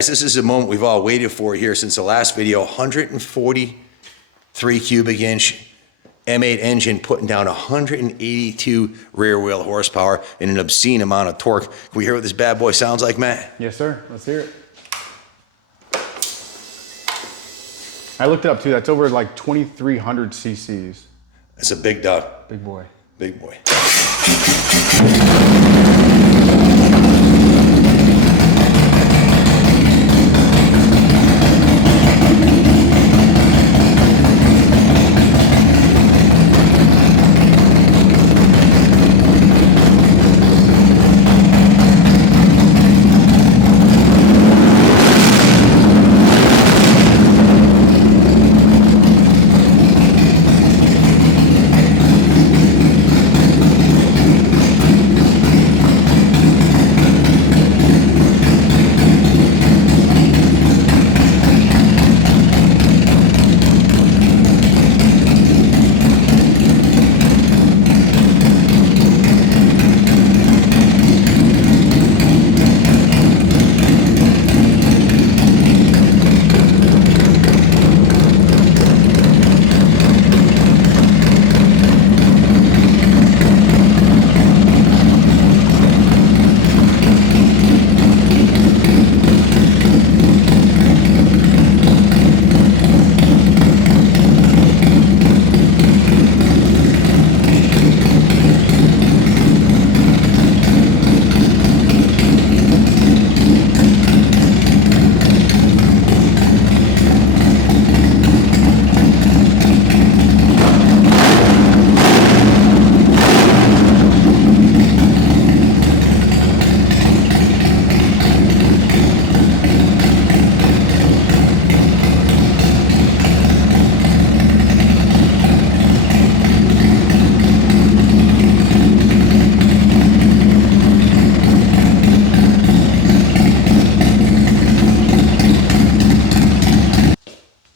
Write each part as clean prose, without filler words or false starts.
This is a moment we've all waited for here since the last video. 143 cubic inch M8 engine putting down 182 rear wheel horsepower and an obscene amount of torque. Can we hear what this bad boy sounds like, Matt? Yes, sir. Let's hear it. I looked it up too. That's over like 2,300 cc's. That's a big dog. Big boy. Big boy.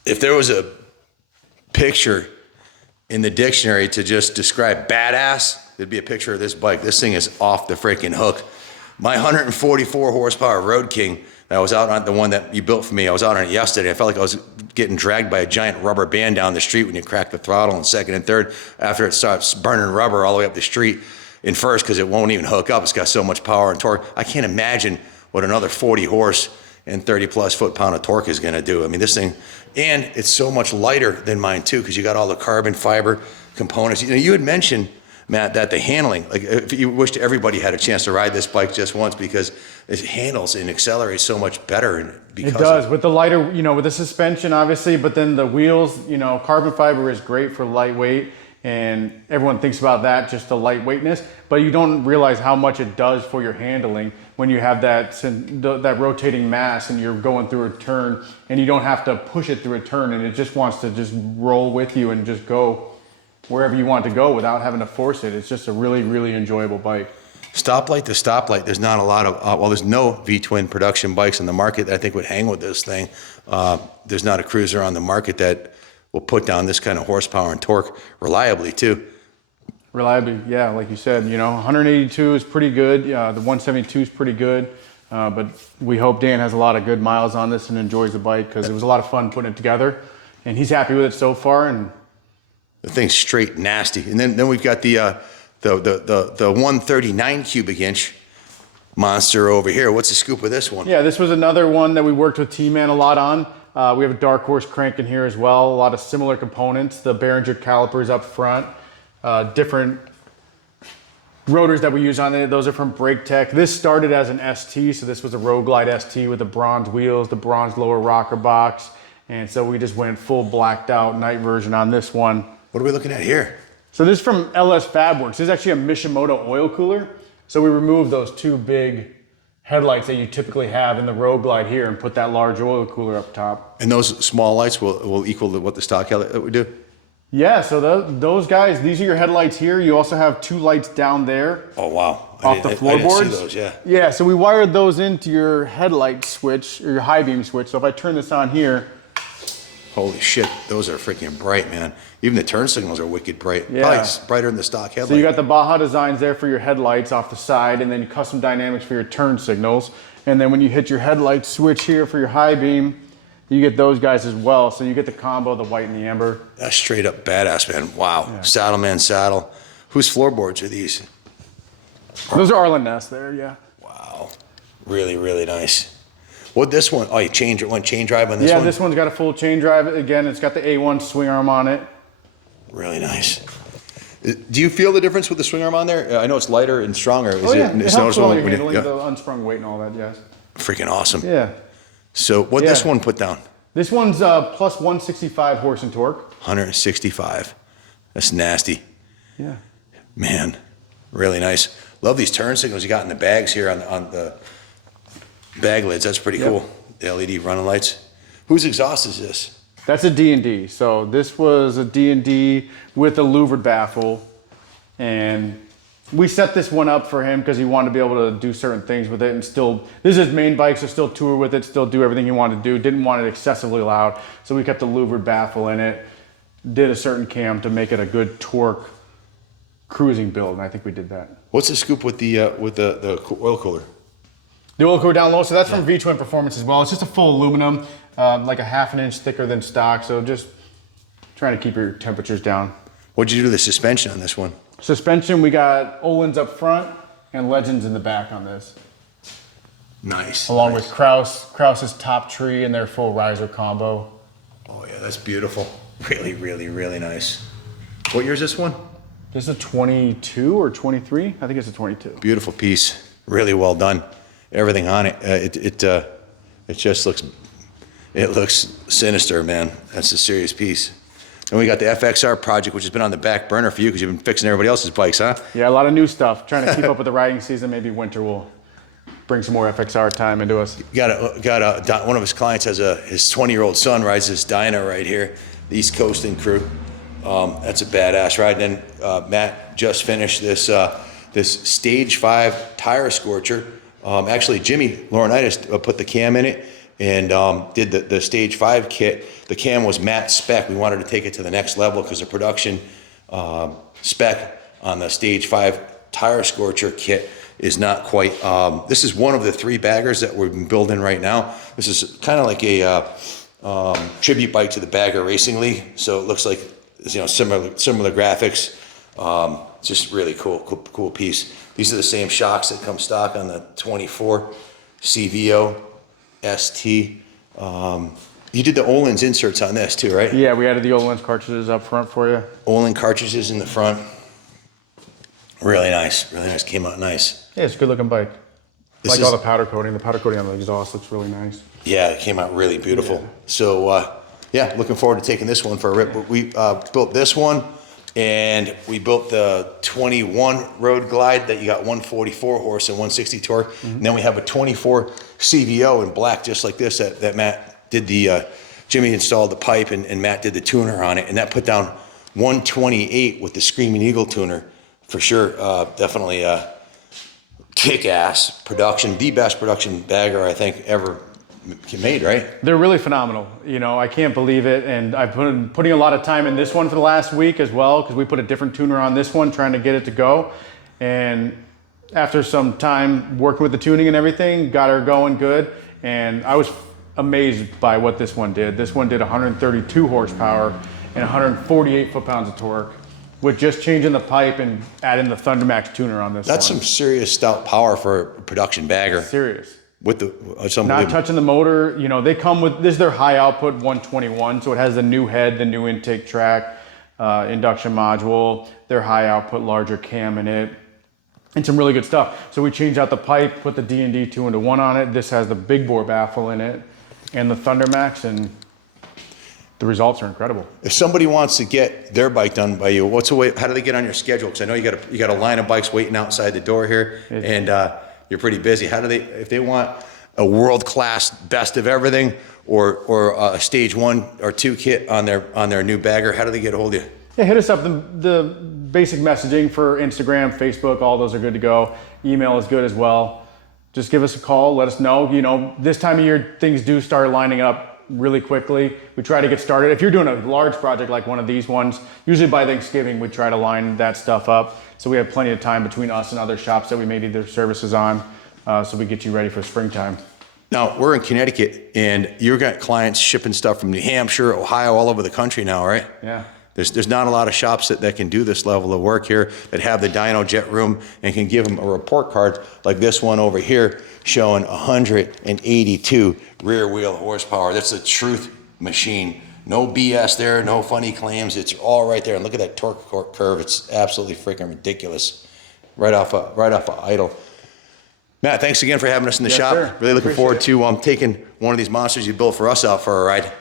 If there was a picture in the dictionary to just describe badass, it'd be a picture of this bike. This thing is off the freaking hook. My 144 horsepower Road King, I was out on the one that you built for me. I was out on it yesterday. I felt like I was getting dragged by a giant rubber band down the street when you crack the throttle in second and third after it starts burning rubber all the way up the street in first because it won't even hook up. It's got so much power and torque. I can't imagine what another 40 horse and 30 plus foot-pound of torque is going to do. I mean, this thing, and it's so much lighter than mine too, because you got all the carbon fiber components. You know, you had mentioned, Matt, that the handling, like if you wished everybody had a chance to ride this bike just once because it handles and accelerates so much better. And because it does with the lighter, you know, with the suspension obviously, but then the wheels, you know, carbon fiber is great for lightweight. And everyone thinks about that, just the lightweightness, but you don't realize how much it does for your handling when you have that rotating mass and you're going through a turn and you don't have to push it through a turn and it just wants to just roll with you and just go wherever you want to go without having to force it. It's just a really, really enjoyable bike. Stoplight to stoplight, there's not a lot of, well, there's no V-twin production bikes on the market that I think would hang with this thing. There's not a cruiser on the market that will put down this kind of horsepower and torque reliably too. Reliably, yeah, like you said, you know, 182 is pretty good. The 172 is pretty good, but we hope Dan has a lot of good miles on this and enjoys the bike because it was a lot of fun putting it together, and he's happy with it so far. And the thing's straight nasty. And then we've got the 139 cubic inch monster over here. What's the scoop with this one? Yeah, this was another one that we worked with T-Man a lot on. We have a Dark Horse crank in here as well. A lot of similar components. The Behringer calipers up front. Different rotors that we use on it. Those are from Brake Tech. This started as an ST, so this was a Road Glide ST with the bronze wheels, the bronze lower rocker box. And so we just went full blacked out night version on this one. What are we looking at here? So this is from LS Fabworks. This is actually a Mishimoto oil cooler. So we removed those two big headlights that you typically have in the Road Glide here and put that large oil cooler up top. And those small lights will equal what the stock headlight would do? Yeah, so those guys, these are your headlights here. You also have two lights down there. Oh, wow. Off the floorboards. I didn't see those, yeah. Yeah, so we wired those into your headlight switch, or your high beam switch. So if I turn this on here. Holy shit, those are freaking bright, man. Even the turn signals are wicked bright. Yeah. Probably brighter than the stock headlight. So you got the Baja designs there for your headlights off the side, and then custom dynamics for your turn signals. And then when you hit your headlight switch here for your high beam, you get those guys as well. So you get the combo, the white and the amber. That's straight up badass, man. Wow. Yeah. Saddleman saddle. Whose floorboards are these? Those are Arlen Ness there, yeah. Wow. Really, really nice. What this one? Oh, you chain drive on this one? Yeah, this one's got a full chain drive. Again, it's got the A1 swing arm on it. Really nice. Do you feel the difference with the swing arm on there? I know it's lighter and stronger. It helps when you're handling the unsprung weight and all that, yes. Freaking awesome. Yeah. So what this one put down? This one's plus 165 horse and torque. 165. That's nasty. Yeah. Man, really nice. Love these turn signals you got in the bags here on the bag lids. That's pretty cool. The LED running lights. Whose exhaust is this? That's a D&D. So this was a D&D with a louvered baffle. And we set this one up for him because he wanted to be able to do certain things with it and still, this is his main bike, so still tour with it, still do everything he wanted to do. Didn't want it excessively loud. So we kept the louvered baffle in it, did a certain cam to make it a good torque cruising build. And I think we did that. What's the scoop with the oil cooler? The oil cooler down low, so that's from V-Twin Performance as well. It's just a full aluminum, like a half an inch thicker than stock. So just trying to keep your temperatures down. What'd you do to the suspension on this one? Suspension, we got Olin's up front and Legends in the back on this. Nice. Along with Krause's Top Tree and their full riser combo. Oh yeah, that's beautiful. Really, really, really nice. What year is this one? This is a 22 or 23? I think it's a 22. Beautiful piece. Really well done. Everything on it. It just looks sinister, man. That's a serious piece. And we got the FXR project, which has been on the back burner for you because you've been fixing everybody else's bikes, huh? Yeah, a lot of new stuff. Trying to keep up with the riding season. Maybe winter will bring some more FXR time into us. One of his clients has his 20-year-old son rides this Dyna right here, the East Coasting crew. That's a badass ride. And then Matt just finished this Stage 5 tire scorcher. Actually, Jimmy Laurinaitis put the cam in it and did the Stage 5 kit. The cam was Matt's spec. We wanted to take it to the next level because the production spec on the Stage 5 tire scorcher kit is not quite. This is one of the 3 baggers that we're building right now. This is kind of like a tribute bike to the Bagger Racing League. So it looks like, similar graphics. Just really cool piece. These are the same shocks that come stock on the 24 CVO ST. You did the Öhlins inserts on this too, right? Yeah, we added the Öhlins cartridges up front for you. Öhlins cartridges in the front. Really nice. Really nice. Came out nice. Yeah, it's a good looking bike. All the powder coating. The powder coating on the exhaust looks really nice. Yeah, it came out really beautiful. Yeah. So, looking forward to taking this one for a rip. But we built this one, and we built the 21 Road Glide that you got 144 horse and 160 torque. Mm-hmm. And then we have a 24 CVO in black, just like this, that Matt did Jimmy installed the pipe and Matt did the tuner on it. And that put down 128 with the Screaming Eagle tuner. For sure, definitely kick-ass production, the best production bagger I think ever made, right? They're really phenomenal. I can't believe it. And I've been putting a lot of time in this one for the last week as well, because we put a different tuner on this one, trying to get it to go. And after some time working with the tuning and everything, got her going good. And I was amazed by what this one did. This one did 132 horsepower and 148 foot-pounds of torque with just changing the pipe and adding the Thundermax tuner on this one. That's some serious stout power for a production bagger. Serious. With not touching the motor. They come with, this is their high output 121, so it has the new head, the new intake track, induction module, their high output larger cam in it, and some really good stuff. So we changed out the pipe, put the D&D 2-in-1 on it. This has the big bore baffle in it and the Thundermax, and the results are incredible. If somebody wants to get their bike done by you, what's a way? How do they get on your schedule? Because I know you got a line of bikes waiting outside the door here, and you're pretty busy. How do they, if they want a world-class best of everything, or a stage 1 or 2 kit on their new bagger, how do they get a hold of you? Yeah, hit us up. The basic messaging for Instagram, Facebook, all those are good to go. Email is good as well. Just give us a call. Let us know. This time of year, things do start lining up really quickly. We try to get started. If you're doing a large project like one of these ones, usually by Thanksgiving, we try to line that stuff up. So we have plenty of time between us and other shops that we may need their services on so we get you ready for springtime. Now, we're in Connecticut, and you've got clients shipping stuff from New Hampshire, Ohio, all over the country now, right? Yeah. There's not a lot of shops that can do this level of work here, that have the dyno jet room and can give them a report card like this one over here showing 182 rear wheel horsepower. That's a truth machine. No BS there, no funny claims. It's all right there. And look at that torque curve. It's absolutely freaking ridiculous. Right off of idle. Matt, thanks again for having us in the shop. Sir. Really looking forward to taking one of these monsters you built for us out for a ride.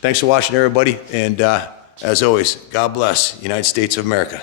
Thanks for watching, everybody. And as always, God bless United States of America.